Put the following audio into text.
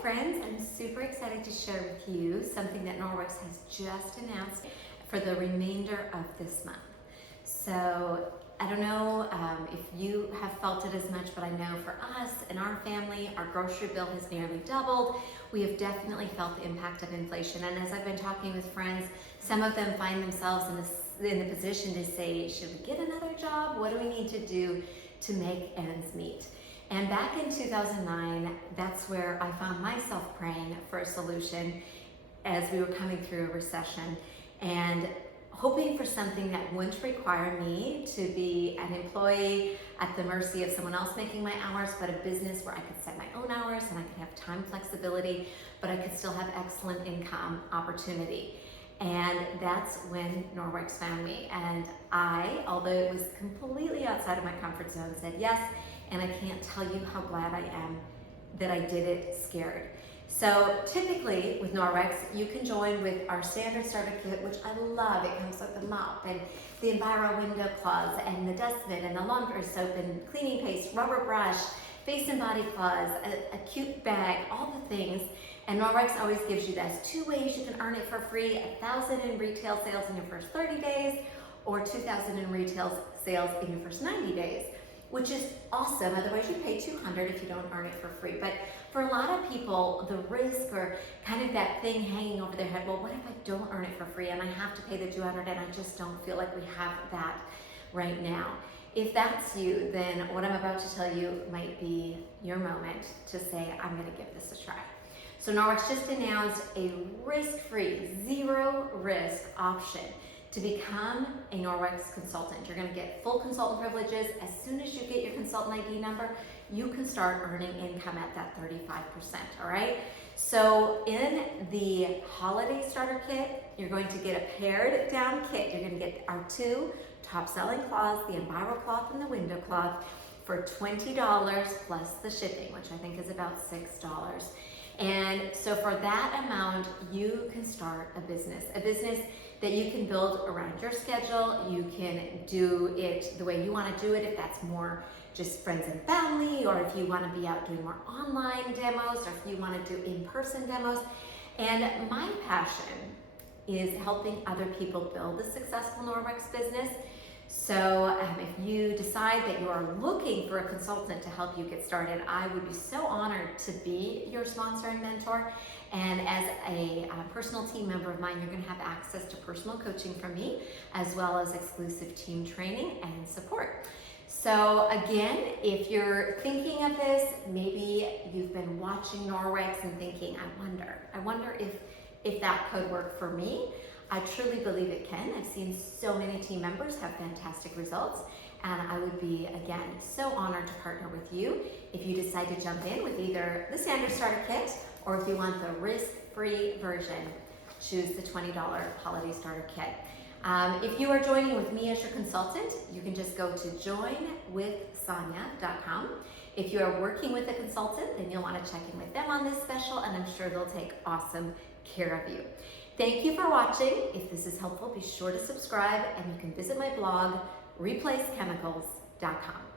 friends, I'm super excited to share with you something that Norwex has just announced for the remainder of this month. So I don't know if you have felt it as much, but I know for us and our family, our grocery bill has nearly doubled. We have definitely felt the impact of inflation. And as I've been talking with friends, some of them find themselves in the position to say, should we get another job? What do we need to do to make ends meet? And back in 2009, that's where I found myself praying for a solution as we were coming through a recession and hoping for something that wouldn't require me to be an employee at the mercy of someone else making my hours, but a business where I could set my own hours and I could have time flexibility, but I could still have excellent income opportunity. And that's when Norwex found me. And I, although it was completely outside of my comfort zone, said yes. And I can't tell you how glad I am that I did it scared. So typically with Norwex, you can join with our standard starter kit, which I love. It comes with the mop and the Enviro window cloths and the dustbin and the laundry soap and cleaning paste, rubber brush, face and body cloths, a cute bag, all the things. And Norwex always gives you those 2 ways you can earn it for free: 1,000 in retail sales in your first 30 days or 2,000 in retail sales in your first 90 days. Which is awesome. Otherwise you pay $200 if you don't earn it for free. But for a lot of people, the risk or kind of that thing hanging over their head, well, what if I don't earn it for free and I have to pay the $200 and I just don't feel like we have that right now? If that's you, then what I'm about to tell you might be your moment to say, I'm gonna give this a try. So Norwex just announced a risk-free, zero risk option to become a Norwex consultant. You're gonna get full consultant privileges. As soon as you get your consultant ID number, you can start earning income at that 35%, all right? So in the holiday starter kit, you're going to get a pared down kit. You're gonna get our 2 top selling cloths, the Enviro cloth and the window cloth, for $20 plus the shipping, which I think is about $6. And so for that amount, you can start a business that you can build around your schedule. You can do it the way you want to do it, if that's more just friends and family, or if you want to be out doing more online demos, or if you want to do in-person demos. And my passion is helping other people build a successful Norwex business. So if you decide that you are looking for a consultant to help you get started, I would be so honored to be your sponsor and mentor. And as a personal team member of mine, you're going to have access to personal coaching from me, as well as exclusive team training and support. So again, if you're thinking of this, maybe you've been watching Norwex and thinking, I wonder if that could work for me. I truly believe it can. I've seen so many team members have fantastic results, and I would be, again, so honored to partner with you if you decide to jump in with either the standard starter kit, or if you want the risk-free version, choose the $20 holiday starter kit. If you are joining with me as your consultant, you can just go to joinwithsonya.com. If you are working with a consultant, then you'll want to check in with them on this special, and I'm sure they'll take awesome care of you. Thank you for watching. If this is helpful, be sure to subscribe, and you can visit my blog, replacechemicals.com.